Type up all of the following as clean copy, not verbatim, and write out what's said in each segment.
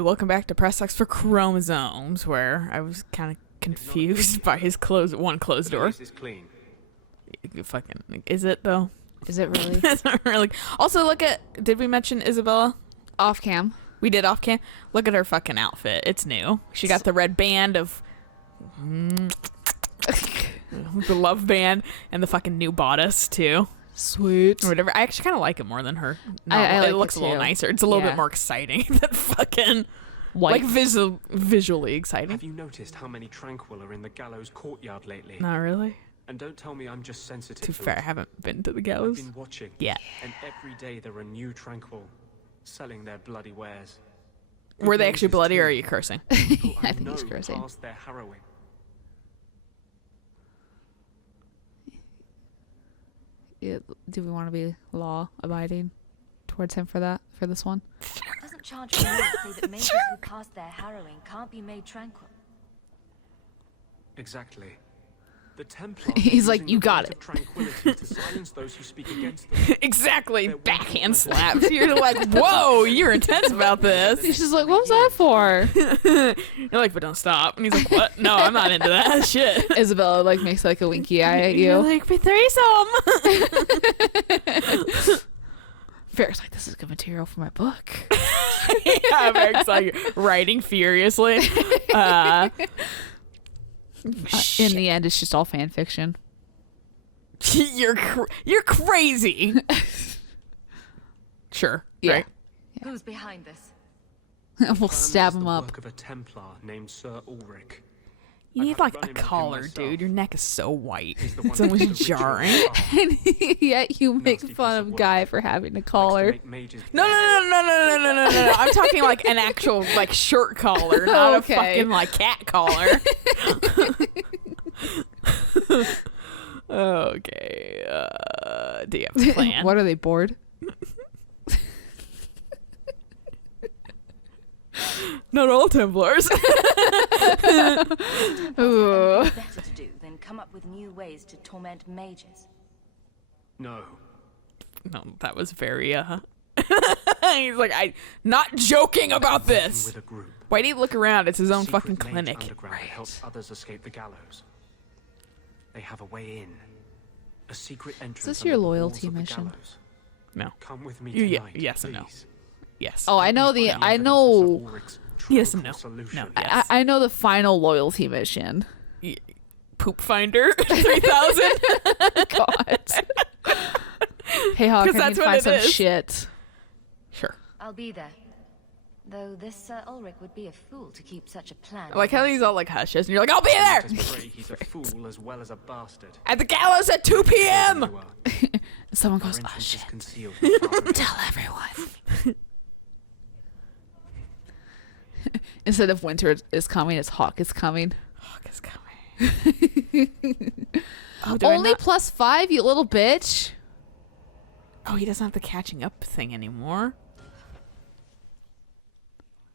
And welcome back to Press X for Chromosomes, where I was kind of confused by his one closed door. Is clean. Fucking, is it though? Is it really? It's not really. Also, look at, did we mention Isabella? Off cam. We did off cam. Look at her fucking outfit. It's new. She got the red band of the love band and the fucking new bodice too. Sweet. Or whatever. I actually kind of like it more than her. No, I like it looks it a little too. nicer. It's a little Yeah. bit more exciting than fucking White. like visually exciting. Have you noticed how many tranquil are in the gallows courtyard lately? Not really. And don't tell me I'm just sensitive Too to fair. I it. haven't been to the I've gallows. been watching. Yeah. And every day there are new tranquil selling their bloody wares. Were they Good actually news is bloody or too, are you cursing? people I think know he's cursing. passed their harrowing. Do we want to be law abiding towards him for this one? Doesn't charge me to say that mages who pass their harrowing can't be made tranquil. Exactly. The Templar He's are like, using "You the got right it." of tranquility to silence those who speak against them. Exactly. Backhand slaps. You're like, whoa, you're intense about this. He's just like, what was that for? You're like, but don't stop. And he's like, what? No, I'm not into that shit. Isabella like makes like a winky eye at You're you. like, but threesome. Ferris like, this is good material for my book. Yeah, Eric's like writing furiously. In the end, it's just all fan fiction. You're crazy. Sure. Yeah. Right. Who's behind this? We'll Plan stab is him the up. work of a Templar named Sir Ulrich. You I've need had like a a run-in with him collar, myself. dude. Your neck is so white. He's the It's one who almost did the ritual jarring. fast. And yet you make Nasty fun piece of of Guy work. for having a Likes to collar. make mages No. I'm talking like an actual like shirt collar, not Okay. a fucking like cat collar. Okay. Do you have a plan? What are they bored? Not all Templars. Ooh. Better to do than come up with new ways to torment mages. No. No, that was very He's like, I'm not joking about this. With a group. Why do you look around? It's his own Secret fucking mage clinic. underground that helps others escape the gallows. They have a way in. A secret entrance. this under your the walls loyalty of the mission? gallows. No. Come with me Yeah, tonight, yes and no. please. Yes. Oh, I know the. Find I evidence of know. Sir Ulrich's Yes and tranquil no. solution. No, yes. I know the final loyalty mission. Poop Finder 3000. God. Hey, Hawk, 'Cause I that's need to what find it some is. shit. Sure. I'll be there. Though this Sir Ulrich would be a fool to keep such a plan. I like how he's all like hushes, and you're like, I'll be there Let us pray he's a fool as well as a bastard. at the gallows at 2 p.m. You are. Someone Our goes, oh entrance is shit. concealed from Father. Tell everyone. Instead of winter is coming, it's Hawk is coming. Hawk is coming. Oh, do I Only not- +5, you little bitch. Oh, he doesn't have the catching up thing anymore.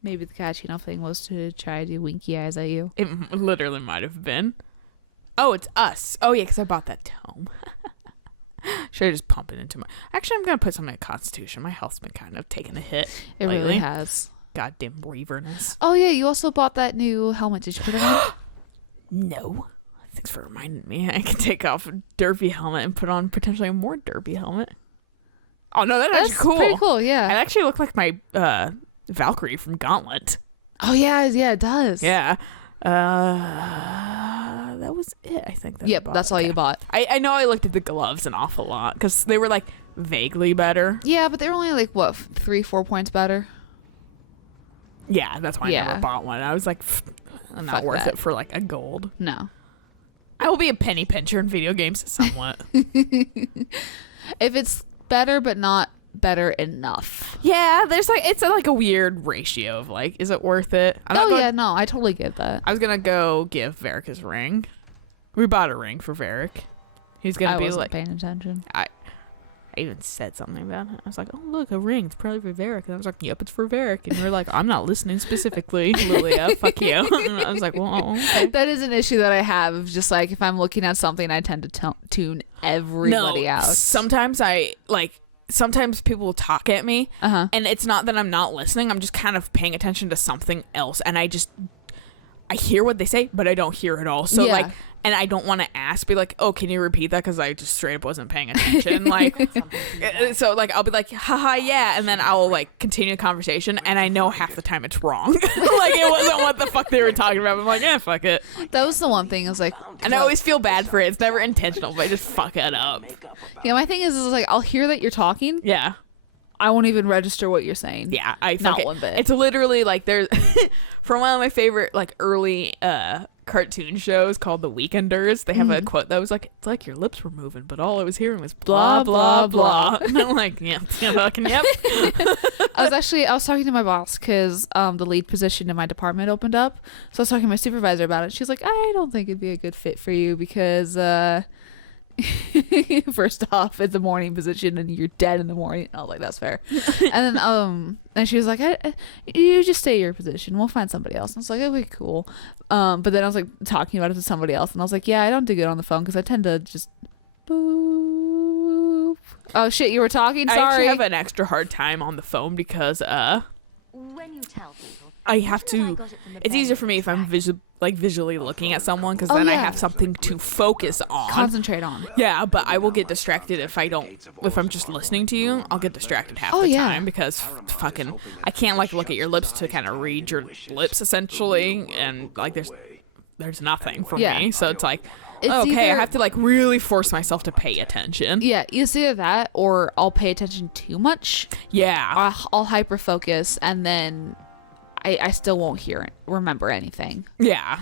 Maybe the catching up thing was to try to do winky eyes at you. It literally might have been. Oh, it's us. Oh, yeah, because I bought that tome. Should I just pump it into my... Actually, I'm going to put something in Constitution. My health's been kind of taking a hit It lately. really has. Goddamn reaverness. Oh yeah, you also bought that new helmet. Did you put it on? No. Thanks for reminding me. I can take off a derby helmet and put on potentially a more derby helmet. Oh, no, that's actually cool. Pretty cool, I yeah. actually look like my Valkyrie from Gauntlet. Oh yeah, it does. Yeah. That was it, I think. That I Yep, bought. that's all Okay. you bought. I know I looked at the gloves an awful lot because they were like vaguely better. Yeah, but they were only like what 3-4 points better. Yeah, that's why I Yeah. never bought one. I was like, not Fuck worth that. it for like a gold. No. I will be a penny pincher in video games somewhat. If it's better but not better enough. Yeah, there's like it's like a weird ratio of like, is it worth it? I'm not Oh going- yeah, no, I totally get that. I was gonna go give Varric his ring. We bought a ring for Varric. He's gonna I be wasn't like, paying attention. I even said something about it. I was like, oh look, a ring. It's probably for Varric. And I was like, yep, it's for Varric. And you're like, I'm not listening specifically, Lilia. Fuck you. And I was like, well, okay. That is an issue that I have. Of just like if I'm looking at something, I tend to tune everybody no, out. Sometimes I like sometimes people will talk at me, Uh-huh. and it's not that I'm not listening. I'm just kind of paying attention to something else, and I hear what they say, but I don't hear it all. So Yeah. like, and I don't want to ask, be like, oh, can you repeat that? Because I just straight up wasn't paying attention. Like, so like, I'll be like, haha, yeah. And then I'll like continue the conversation. And I know half the time it's wrong. Like, it wasn't what the fuck they were talking about. I'm like, yeah, fuck it. That was the one thing. I was like, And I always feel bad for it. It's never intentional, but I just fuck it up. yeah, my thing is like, I'll hear that you're talking. Yeah. I won't even register what you're saying. Yeah. I Not fuck it. one bit. It's literally like there's, from one of my favorite like early, cartoon shows called The Weekenders, they have a quote that was like, it's like your lips were moving, but all I was hearing was blah blah blah. And I'm like, yeah, fucking yep. I was talking to my boss because the lead position in my department opened up. So I was talking to my supervisor about it. She's like, I don't think it'd be a good fit for you because first off, it's a morning position and you're dead in the morning. I was like, that's fair. And then and she was like, you just stay your position. We'll find somebody else. And I was like, okay, cool. But then I was like talking about it to somebody else, and I was like, yeah, I don't do good on the phone because I tend to just boop. Oh shit, you were talking. I actually Sorry. have an extra hard time on the phone because When you tell people, I have imagine I to. got it from the It's easier band for me if I'm visually looking at someone because Oh, then I yeah. have something to focus on. Concentrate on. Yeah, but I will get distracted if I'm just listening to you. I'll get distracted half Oh, the yeah. time because fucking I can't like look at your lips to kind of read your lips essentially, and like there's nothing for Yeah. me. So it's like, It's okay, I either- have to like really force myself to pay attention. Yeah, it's either that or I'll pay attention too much. Yeah. I'll hyper focus and then I still won't remember anything. Yeah.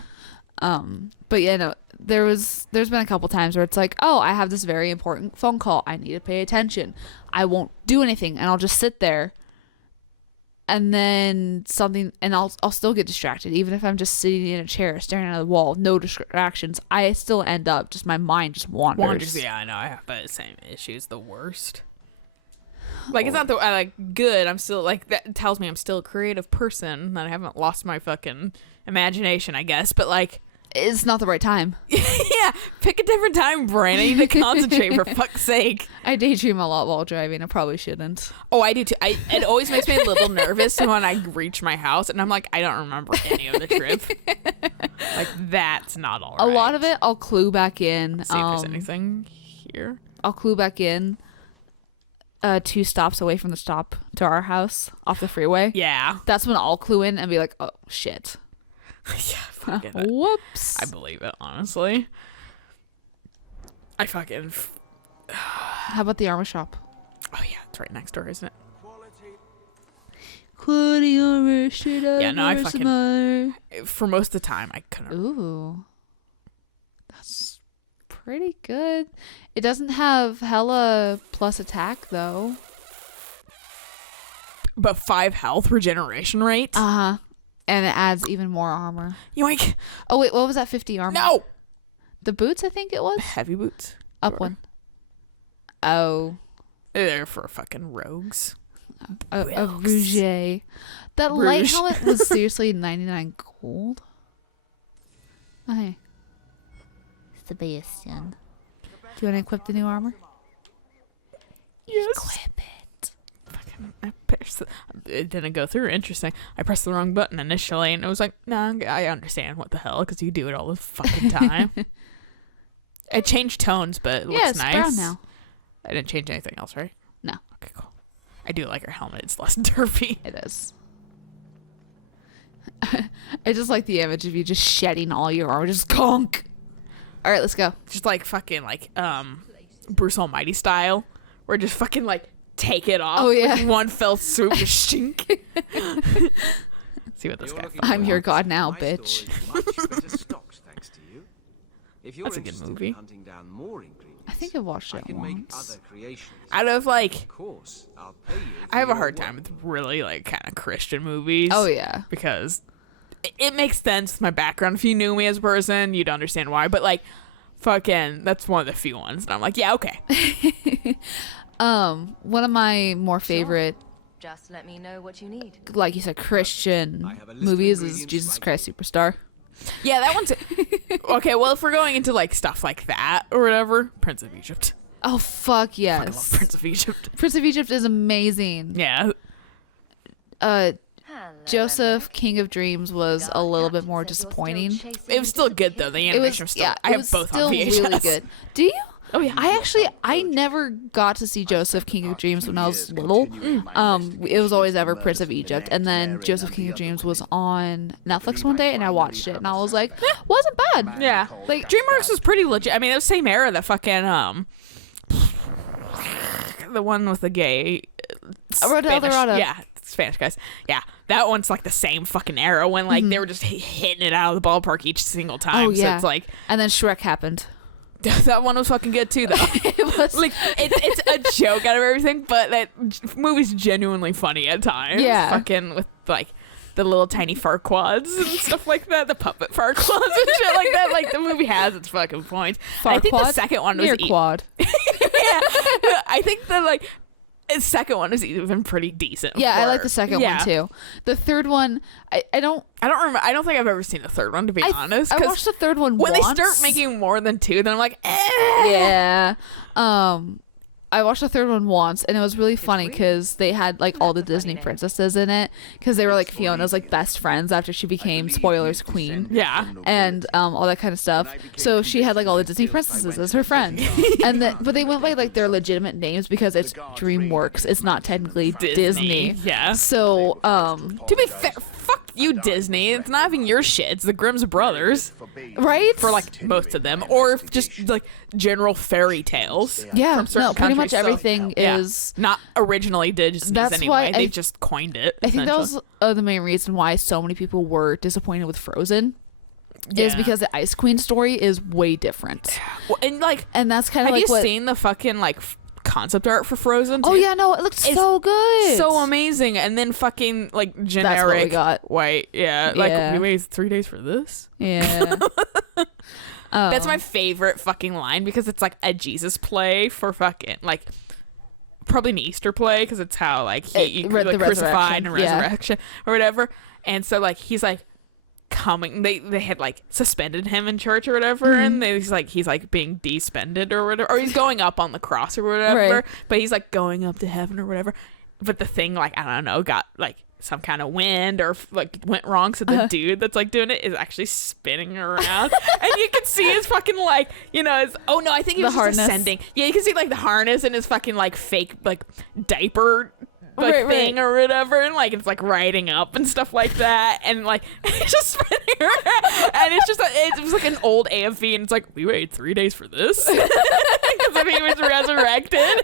But yeah, no, there's been a couple times where it's like, oh, I have this very important phone call. I need to pay attention. I won't do anything and I'll just sit there. And then I'll still get distracted, even if I'm just sitting in a chair staring at the wall, no distractions. I still end up just my mind just wanders. Yeah, I know. I have the same issues. The worst. Like it's not I like good. I'm still like that tells me I'm still a creative person. That I haven't lost my fucking imagination, I guess. But like, It's not the right time. yeah, pick a different time, brain. I need to concentrate for fuck's sake. I daydream a lot while driving. I probably shouldn't. Oh, I do too. It always makes me a little nervous when I reach my house and I'm like, I don't remember any of the trip. Like that's not all right. A lot of it, I'll clue back in. Let's see if there's anything here. I'll clue back in 2 stops away from the stop to our house off the freeway. Yeah. That's when I'll clue in and be like, oh, shit. Yeah, fucking it. Whoops. I believe it, honestly. I fucking... How about the armor shop? Oh, yeah, it's right next door, isn't it? Quality armor, straight out Yeah, no, I of fucking- Versailles. For most of the time, I couldn't... Ooh. That's pretty good. It doesn't have hella plus attack, though. But 5 health regeneration rate? Uh-huh. And it adds even more armor. Yoink! Oh, wait, what was that 50 armor? No! The boots, I think it was? Heavy boots? Up Sure. one. Oh. They're for fucking rogues. A Rogues. Rouget. That light Rouge. helmet was seriously 99 gold. Okay. Sebastian. Do you want to equip the new armor? Yes. Equip it. Fucking, it didn't go through. Interesting. I pressed the wrong button initially, and it was like, nah, I understand what the hell, because you do it all the fucking time. It changed tones, but it Yeah, looks it's nice. brown now. I didn't change anything else, right? No. Okay, cool. I do like her helmet. It's less derpy. It is. I just like the image of you just shedding all your armor. Just conk. All right, let's go. Just like fucking like Bruce Almighty style, where just fucking like take it off. Oh, yeah. Like one fell swoop, just shink. See what this guy. I'm your god now, bitch. That's a good movie. I think I watched it once. Out of like, I have a hard time with really like kind of Christian movies. Oh, yeah. Because it makes sense with my background. If you knew me as a person, you'd understand why. But like, fucking, that's one of the few ones. And I'm like, yeah, okay. One of my more favorite, Just let me know what you need. like you said, Christian movies is Jesus Christ Superstar. Yeah, that one's okay. Well, if we're going into like stuff like that or whatever, Prince of Egypt. Oh fuck I yes. love Prince of Egypt. Prince of Egypt is amazing. Yeah. Joseph, King of Dreams, was a little bit more disappointing. It was still good though. The It was animation was still. I it have was both still on VHS. really good. Do you? Oh yeah. I never got to see Joseph, King of Dreams when I was little. It was always ever Prince of Egypt, and then Joseph, King of Dreams was on Netflix one day, and I watched it, and I was like, wasn't bad. Yeah. Like DreamWorks was pretty legit. I mean, it was the same era that fucking the one with the gay Rhoda Spanish, Eldorado. yeah, Spanish guys. Yeah, that one's like the same fucking era when like they were just hitting it out of the ballpark each single time. Oh yeah. So it's like and then Shrek happened. that one was fucking good too, though. It was Like it's a joke out of everything, but that movie's genuinely funny at times. Yeah. Fucking with like the little tiny Farquads and stuff like that, the puppet Farquads and shit like that. Like the movie has its fucking points. I think the second one was quad. yeah. I think the second one is even pretty decent. Yeah, I like the second Yeah. one too. The third one, I don't. I don't remember. I don't think I've ever seen the third one, to be honest. I 'cause watched the third one when once. they start making more than two, then I'm like, eh. Yeah. I watched the third one once, and it was really funny because they had like all the Disney princesses in it, because they were like Fiona's like best friends after she became, spoilers, queen. Yeah. And all that kind of stuff. So she had like all the Disney princesses as her friends, but they went by like their legitimate names because it's DreamWorks. It's not technically Disney. Yeah. So To be fair, fuck you, Disney. It's not even your shit. It's the Grimm's brothers right for like most of them, or just like general fairy tales. yeah, from certain no, pretty much countries, so, everything yeah. is. not originally Disney's That's anyway. why They've just coined it. I think that essentially. was the main reason why so many people were disappointed with Frozen. Is Yeah. because the Ice Queen story is way different, Well, and like, and that's kind of have like you what. seen the fucking like concept art for Frozen? Oh too? yeah, no, it looked It's so good, so amazing. And then fucking like generic got. white. Yeah. Yeah. Like we waited 3 days for this. Yeah. That's my favorite fucking line because it's like a Jesus play for fucking like probably an Easter play because it's how like he the like, crucified and resurrection, yeah. resurrection or whatever. And so like he's like coming. They had like suspended him in church or whatever, and he's like being despended or whatever, or he's going up on the cross or whatever. Right. But he's like going up to heaven or whatever. But the thing like I don't know got like some kind of wind or like went wrong, so the dude that's like doing it is actually spinning around and you can see his fucking like his, oh no, I think he The was just harness. ascending. Yeah, you can see like the harness and his fucking like fake like diaper like Right, thing or whatever, and like it's like riding up and stuff like that, and like it's just spinning around, and it's just it was like an old AFV, and it's like we waited 3 days for this because if he was resurrected.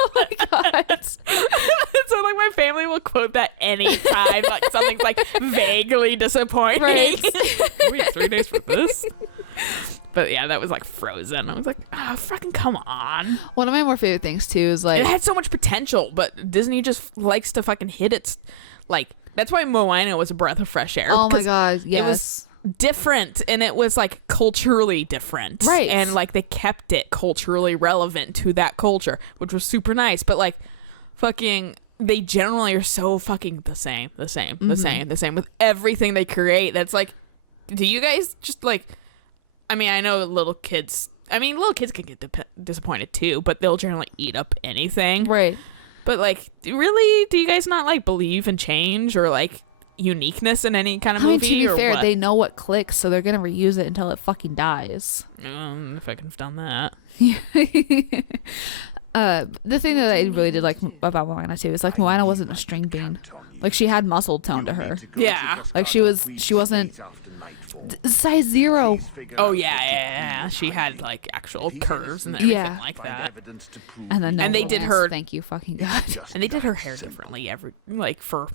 Oh my god. So like my family will quote that anytime like something's like vaguely disappointing. Right. We had 3 days for this. But yeah, that was like Frozen. I was like, oh, fucking come on. One of my more favorite things too is like It had so much potential, but Disney just likes to fucking hit its like. That's why Moana was a breath of fresh air. oh my because god, yes. it was different and it was like culturally different, Right. And like they kept it culturally relevant to that culture, which was super nice. But like fucking they generally are so fucking the same with everything they create. That's like, do you guys just like, I mean, I know little kids can get disappointed too, but they'll generally eat up anything, right. but like really, do you guys not like believe in change or like uniqueness in any kind of I mean, movie? to be or fair, what? they know what clicks, so they're gonna reuse it until it fucking dies. If I could have done that. The thing that I really did like about Moana too is like Moana wasn't a string bean. Like she had muscle tone to her. Yeah. Like she wasn't size 0. Oh yeah. She had like actual curves and everything Yeah. like that. And then And they did romance, her- thank you fucking god. And they did her hair differently for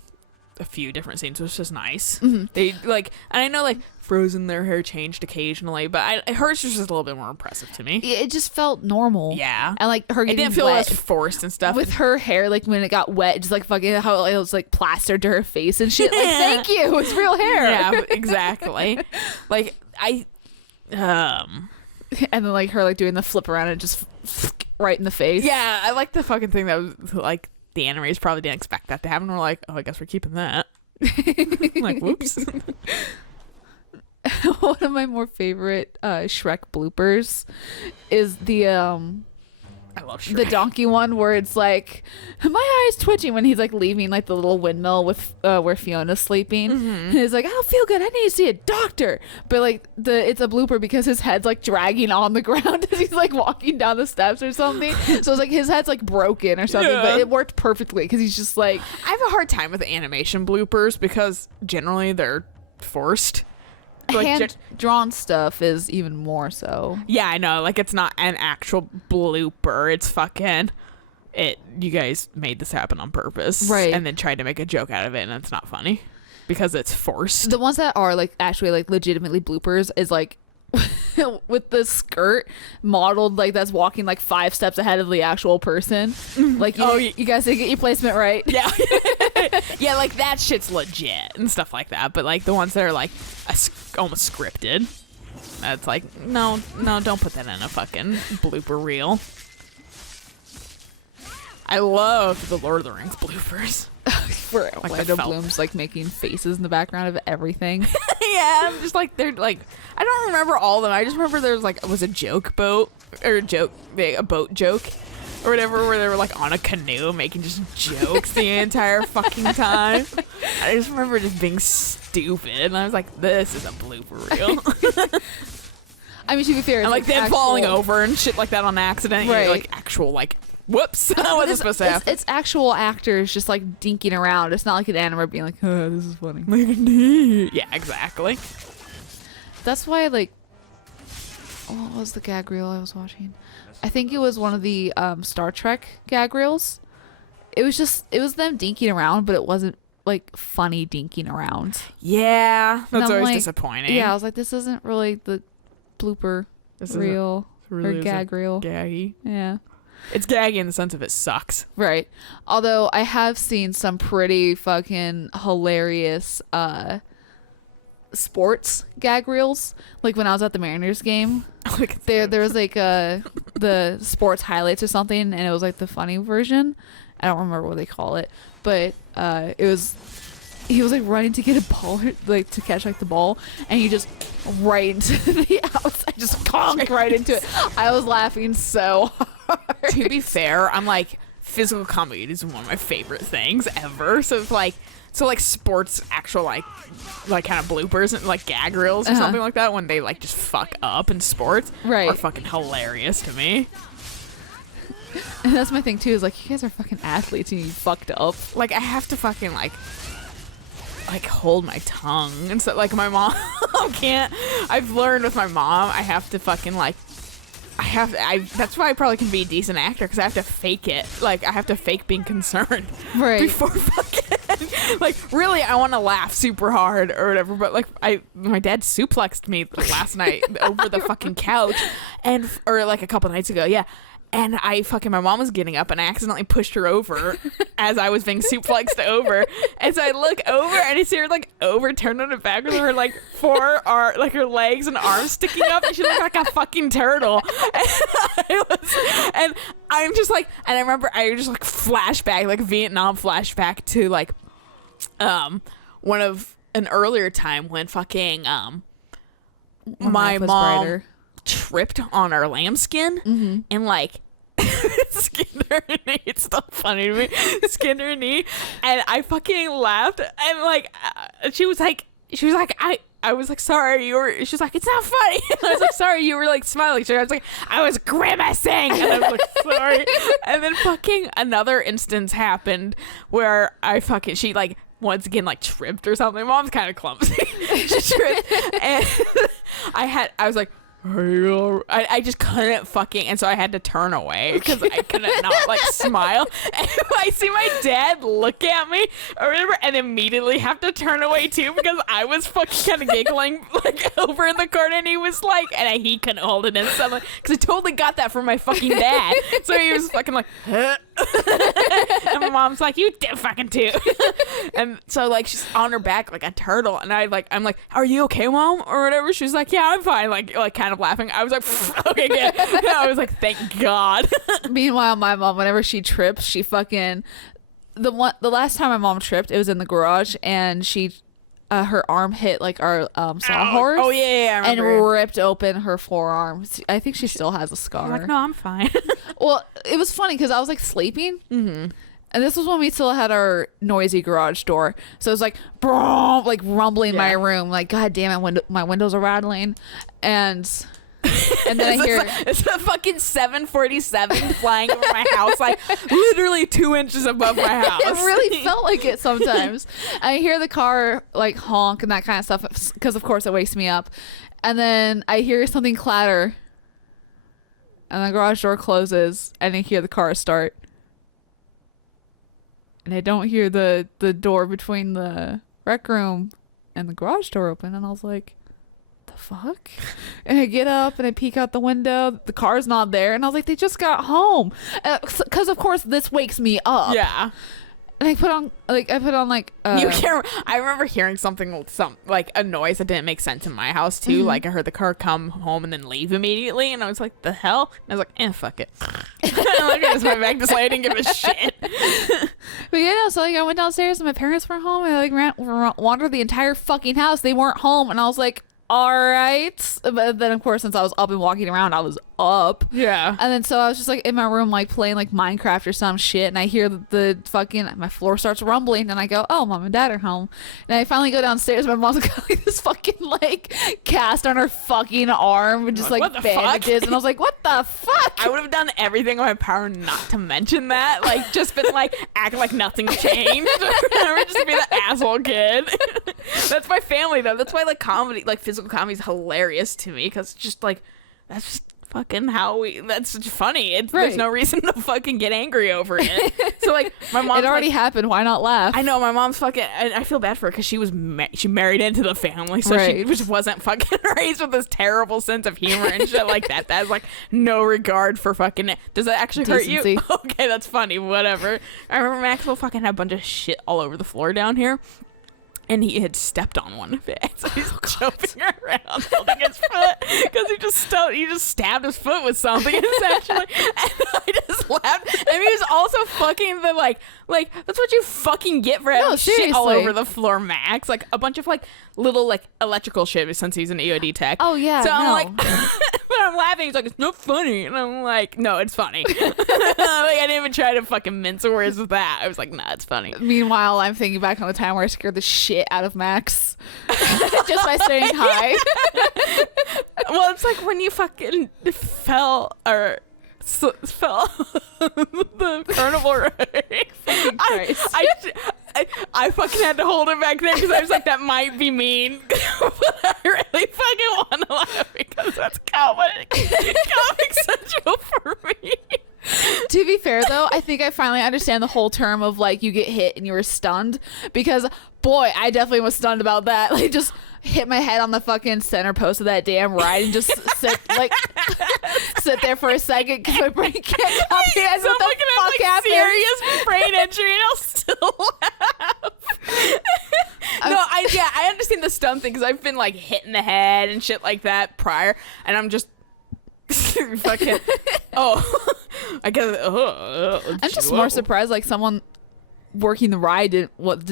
a few different scenes, which is nice. Mm-hmm. They like, and I know like Frozen, their hair changed occasionally, but hers was just a little bit more impressive to me. It just felt normal. Yeah. And like her It getting didn't feel wet as forced and stuff. with her hair, like when it got wet, just like fucking how it was like plastered to her face and shit. Like thank you, it's real hair. Yeah, exactly. Like And then like her like doing the flip around and just right in the face. yeah, I like the fucking thing that was like the animators probably didn't expect that to happen. We're like, oh, I guess we're keeping that. I'm like, whoops. One of my more favorite Shrek bloopers is the I love the donkey one where it's like my eyes twitching when he's like leaving like the little windmill with where Fiona's sleeping. And he's like, I don't feel good, I need to see a doctor. But like it's a blooper because his head's like dragging on the ground as he's like walking down the steps or something. So it's like his head's like broken or something. But it worked perfectly because he's just like, I have a hard time with animation bloopers because generally they're forced. Like, hand drawn stuff is even more so. yeah, I know. Like, it's not an actual blooper. It's fucking you guys made this happen on purpose, right? And then tried to make a joke out of it, and it's not funny because it's forced. The ones that are like actually like legitimately bloopers is like with the skirt modeled like that's walking like 5 steps ahead of the actual person. Like, you guys didn't get your placement right. Yeah. Yeah, like that shit's legit and stuff like that. But like the ones that are like almost scripted, that's like, no, don't put that in a fucking blooper reel. I love the Lord of the Rings bloopers. Where Like Orlando the felt. Bloom's like making faces in the background of everything. Yeah, I'm just like, they're like, I don't remember all of them. I just remember there was like, it was a joke boat or a boat joke or whatever, where they were like on a canoe making just jokes the entire fucking time. I just remember just being stupid, and I was like, this is a blooper reel. I mean, to be fair, it's And like them actual- falling over and shit like that on accident. Right. Like actual like, whoops, that wasn't supposed to happen. It's actual actors just like dinking around. It's not like an anime being like, oh, this is funny. Yeah, exactly. That's why, like, what was the gag reel I was watching? I think it was one of the Star Trek gag reels. It was them dinking around, but it wasn't like funny dinking around. Yeah, And that's I'm always like, disappointing. Yeah, I was like, this isn't really the blooper This reel really or gag reel. Gaggy. Yeah. It's gaggy in the sense of it sucks. Right. Although I have seen some pretty fucking hilarious sports gag reels. Like when I was at the Mariners game, there was like the sports highlights or something, and it was like the funny version. I don't remember what they call it, but he was like running to get a ball, like to catch like the ball, and he just right into the outside, just conked right into it. I was laughing so hard. To be fair, I'm like, physical comedy is one of my favorite things ever. So it's like, sports actual like kind of bloopers and like gag reels or something like that when they like just fuck up in sports, Right. are fucking hilarious to me. And that's my thing too, is like, you guys are fucking athletes and you fucked up. Like I have to fucking like hold my tongue and so like my mom can't. I've learned with my mom I have to fucking like that's why I probably can be a decent actor, because I have to fake it. Like I have to fake being concerned Right. before fucking like really I want to laugh super hard or whatever, but like my dad suplexed me last night over the fucking couch or like a couple nights ago, yeah. And my mom was getting up and I accidentally pushed her over as I was being suplexed over. And so I look over and I see her like overturned on her back with her like her legs and arms sticking up, and she looked like a fucking turtle. And I'm just like, and I remember I just like flashback, like Vietnam flashback to like an earlier time when fucking my life was mom brighter. tripped on our lambskin and like skinned her knee. It's still funny to me. Skinned her knee, and I fucking laughed, and like she was like I was like, sorry, she was like, it's not funny. And I was like, sorry, you were like smiling. So I was like, I was grimacing, and I was like, sorry. And then fucking another instance happened where she like once again like tripped or something. Mom's kind of clumsy. She tripped, and I was like, I just couldn't fucking, and so I had to turn away because I couldn't not like smile. And I see my dad look at me or whatever and immediately have to turn away too because I was fucking kind of giggling like over in the corner, and he was like, and he couldn't hold it in, so I'm like, because I totally got that from my fucking dad. So he was fucking like, huh? And my mom's like, you did fucking too. And so like she's on her back like a turtle, and I'm like, are you okay, Mom, or whatever? She's like, yeah, I'm fine, like kind of laughing. I was like, okay, good. And I was like, thank God. Meanwhile, my mom, whenever she trips, she fucking the last time my mom tripped, it was in the garage, and she her arm hit like our sawhorse. Oh yeah, I and remember. ripped open her forearm. I think she still has a scar. I'm like, no, I'm fine. Well, it was funny because I was like sleeping, and this was when we still had our noisy garage door. So it was like, boom, like rumbling in my room. Like, God damn it, my windows are rattling, and then I hear it's a fucking 747 flying over my house, like literally 2 inches above my house. it really felt like it sometimes. I hear the car like honk and that kind of stuff because of course it wakes me up, and then I hear something clatter, and the garage door closes, and I hear the car start. And I don't hear the door between the rec room and the garage door open. And I was like, the fuck? And I get up and I peek out the window. The car's not there. And I was like, they just got home. Because, of course, this wakes me up. Yeah. And I put on You can't. I remember hearing something, like a noise that didn't make sense in my house too. Like I heard the car come home and then leave immediately, and I was like, "The hell!" And I was like, "Fuck it." I just went back to sleep. I didn't give a shit. But yeah, no, so like I went downstairs and my parents weren't home. And I like wandered the entire fucking house. They weren't home, and I was like, all right. But then of course, since I was up and walking around, I was up. Yeah. And then so I was just like in my room like playing like Minecraft or some shit, and I hear the fucking my floor starts rumbling, and I go, oh, mom and dad are home. And I finally go downstairs. My mom's got like this fucking like cast on her fucking arm and just like what the bandages, fuck? and I was like, what the fuck? I would have done everything in my power not to mention that. Like, just been like, act like nothing changed. Or just be the asshole kid. That's my family, though. That's why, like, comedy, like, physical comedy is hilarious to me. Because just, like, that's just fucking how that's just funny. There's no reason to fucking get angry over it. So, like, my mom. It already happened. Why not laugh? I know, my mom's fucking, and I feel bad for her because she was she married into the family, so she just wasn't fucking raised with this terrible sense of humor and shit like that. That's like no regard for fucking. Does that actually Decency. hurt you? Okay, that's funny. Whatever. I remember Maxwell fucking had a bunch of shit all over the floor down here. And he had stepped on one of it, so he's jumping around holding his foot because he just stabbed his foot with something essentially. And I just laughed. And he was also fucking the like that's what you fucking get for having shit all over the floor, Max. Like a bunch of like little like electrical shit since he's an EOD tech. Oh yeah. So I'm like, but I'm laughing. He's like, it's not funny, and I'm like, no, it's funny. Like I didn't even try to fucking mince words with that. I was like, nah, it's funny. Meanwhile, I'm thinking back on the time where I scared the shit out of Max just by saying hi. Well, it's like when you fucking fell the carnival ride. I fucking had to hold it back there because I was like, that might be mean. But I really fucking want to laugh because that's comic central for me. To be fair, though, I think I finally understand the whole term of like you get hit and you were stunned, because boy, I definitely was stunned about that. Like just hit my head on the fucking center post of that damn ride and just sit there for a second because my brain can't comprehend what the fuck happened. Serious brain injury, and I'll still laugh. No, I understand the stun thing because I've been like hit in the head and shit like that prior, and I'm just fucking I guess I'm just more surprised like someone working the ride didn't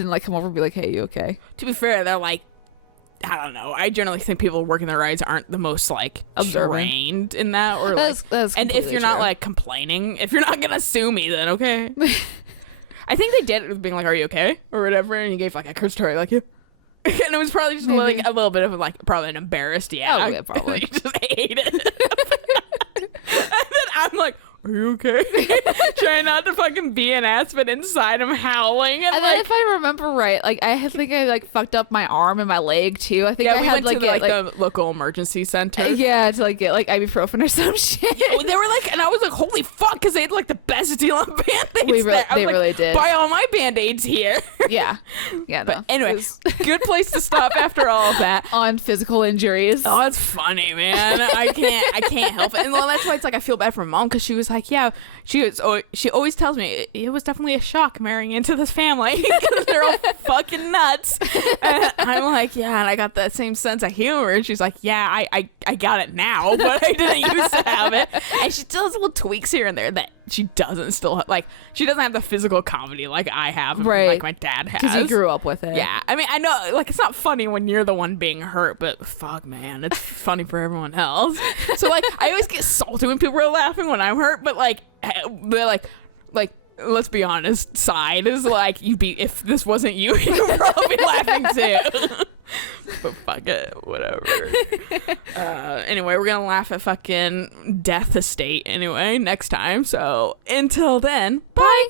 like come over and be like, hey, you okay? To be fair, they're like, I don't know. I generally think people working the rides aren't the most like trained in that, or that's and if you're not like complaining, if you're not gonna sue me, then okay. I think they did it with being like, "Are you okay?" or whatever, and you gave like a curse story, like, "Yeah," and it was probably just like a little bit of like probably an embarrassed, yeah. Oh, yeah, probably. You just ate it. And then I'm like, are you okay? Trying not to fucking be an ass, but inside I'm howling. And then like, if I remember right, like I think I like fucked up my arm and my leg too. I think I we had went like to the local emergency center. Yeah, to like get like ibuprofen or some shit. They were like, and I was like, holy fuck, because they had like the best deal on band-aids there. They really did. Buy all my band-aids here. Yeah. But anyway, good place to stop after all of that. On physical injuries. Oh, it's funny, man. I can't help it. And well, that's why it's like I feel bad for mom, because she was like, yeah, she always tells me it was definitely a shock marrying into this family because they're all fucking nuts. And I'm like, yeah, and I got that same sense of humor. And she's like, yeah, I got it now, but I didn't used to have it. And she does little tweaks here and there that she doesn't still like she doesn't have the physical comedy like I have, and, Right. like my dad has. Because you grew up with it. Yeah, I mean, I know, like, it's not funny when you're the one being hurt, but fuck, man, it's funny for everyone else. So, like, I always get salty when people are laughing when I'm hurt, but, like, they're like, let's be honest, side is like, if this wasn't you, you'd probably be laughing too. But fuck it, whatever. Anyway, we're gonna laugh at fucking Death Estate anyway next time. So, until then, bye.